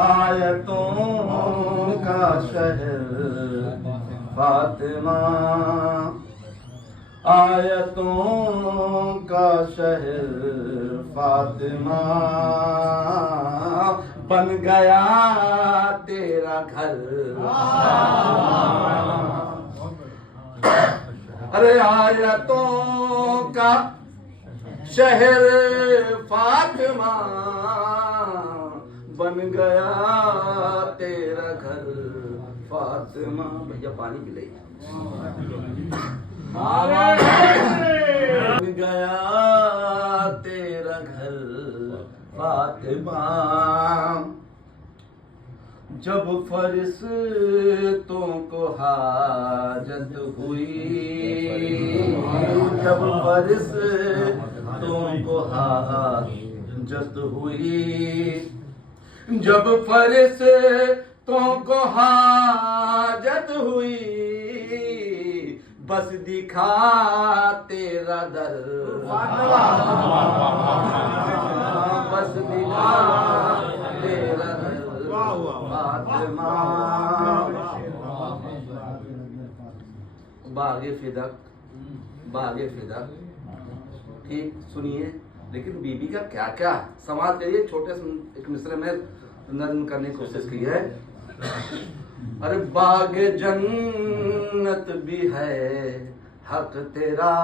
आयतों का शहर फातिमा, आयतों का शहर फातिमा, बन गया तेरा घर। अरे आयतों का शहर फातिमा, बन गया तेरा घर फातिमा। भैया पानी पिले। बन गया तेरा घर फातिमा, जब फरिश्तों को हाजत हुई, जब फरिश्तों को हाजत हुई, जब फरिश्तों को हाजत हुई, बस दिखा तेरा दर, बस दिखा तेरा दर फातिमा। बागे फिदक, बागे फिदक, ठीक सुनिए। लेकिन बीबी का क्या क्या समाज के लिए छोटे एक मिसरे में नज्म करने की कोशिश की है। अरे बाग जन्नत भी है हक तेरा,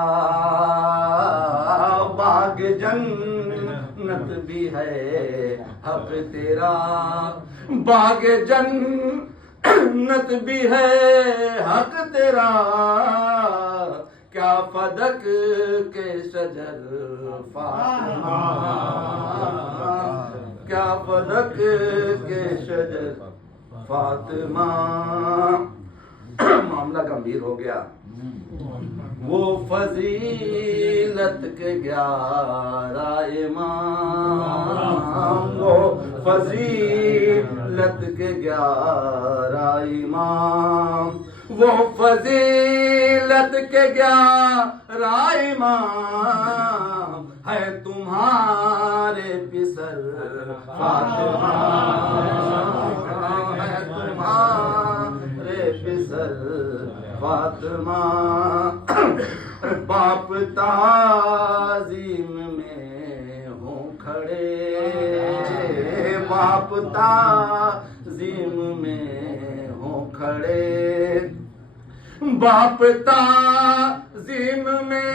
बाग जन्नत भी है हक तेरा, बाग जन्नत भी है हक तेरा, क्या फदक के शजर फातिमा, क्या फदक के शजर फातिमा। मामला गंभीर हो गया। वो फजीलत के 11 इमाम, वो फजीलत के 11 इमाम, वो फजीलत के 11 इमाम, है तुम्हारे पिसर फातिमा, है तुम्हारे पिसर फातिमा। बाप ताज़ीम में हो खड़े, बाप ताज़ीम में हो खड़े, बाप ताज़ीम में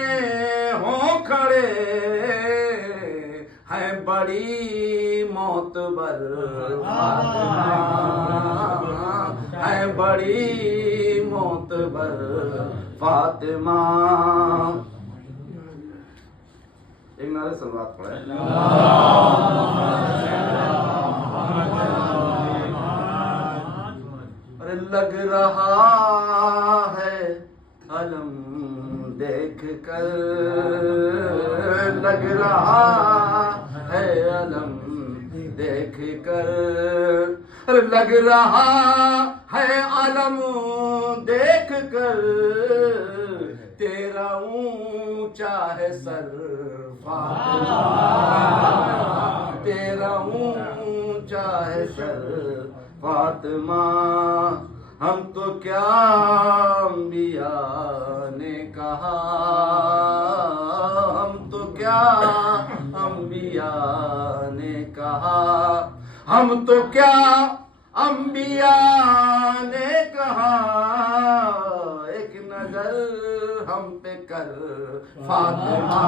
हो खड़े, है बड़ी मोतबर फातिमा, है बड़ी मोतबर फातिमा। एक नारे सलवात पढ़े। अरे लग रहा है अलम देख कर, लग रहा है अलम देख कर, अरे लग रहा है अलम देख कर, तेरा ऊंचा है सर फातिमा, तेरा ऊंचा है सर फातिमा। हम तो क्या अंबिया ने कहा, हम तो क्या अंबिया ने कहा, हम तो क्या अंबिया ने कहा, एक नजर हम पे कर फातिमा,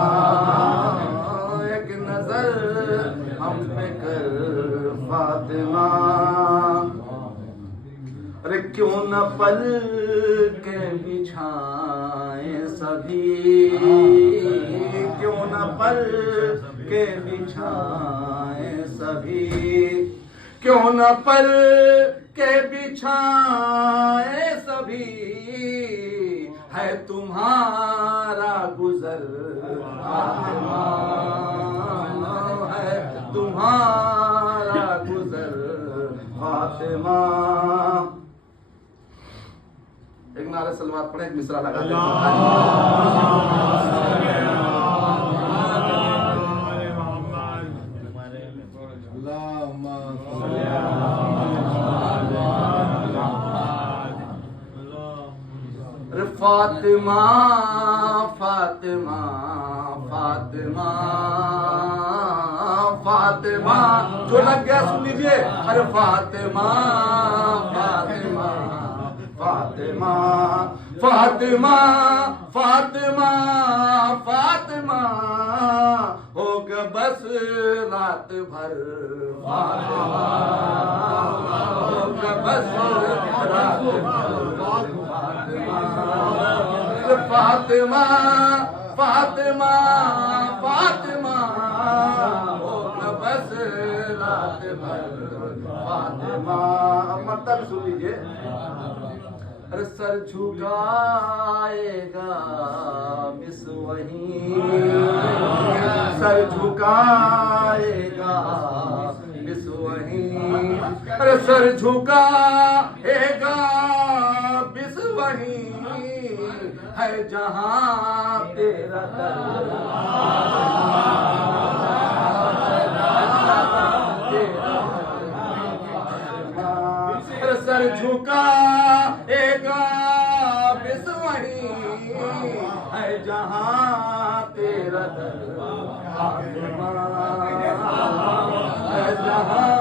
एक नजर हम पे कर फातिमा। अरे क्यों न पल के बिछाए सभी, क्यों न पल के बिछाए सभी, क्यों न पल के बिछाए सभी, है तुम्हारा गुजर फातिमा, है तुम्हारा गुजर फातिमा। एक नारे सलवात पढ़े, एक मिसरा लगा दे। अल्लाह फातिमा फातिमा फातिमा फातिमा, जो लग गया सुन लीजिए। अरे फातिमा फातिमा फातिमा फातिमा फातिमा फातिमा, होगा बस रात भर फातिमा, होगा बस रात भर फातिमा फातिमा फातिमा, होगा बस रात भर फातिमा। अब मतलब सुन लीजिए। अरे सर झुकाएगा बिस वहीं, सर झुकाएगा बिस वहीं, अरे सर झुकाएगा बिस वहीं, है जहां तेरा दर, सर झुकाएगा बिस वहीं, है जहां तेरा दर, है जहां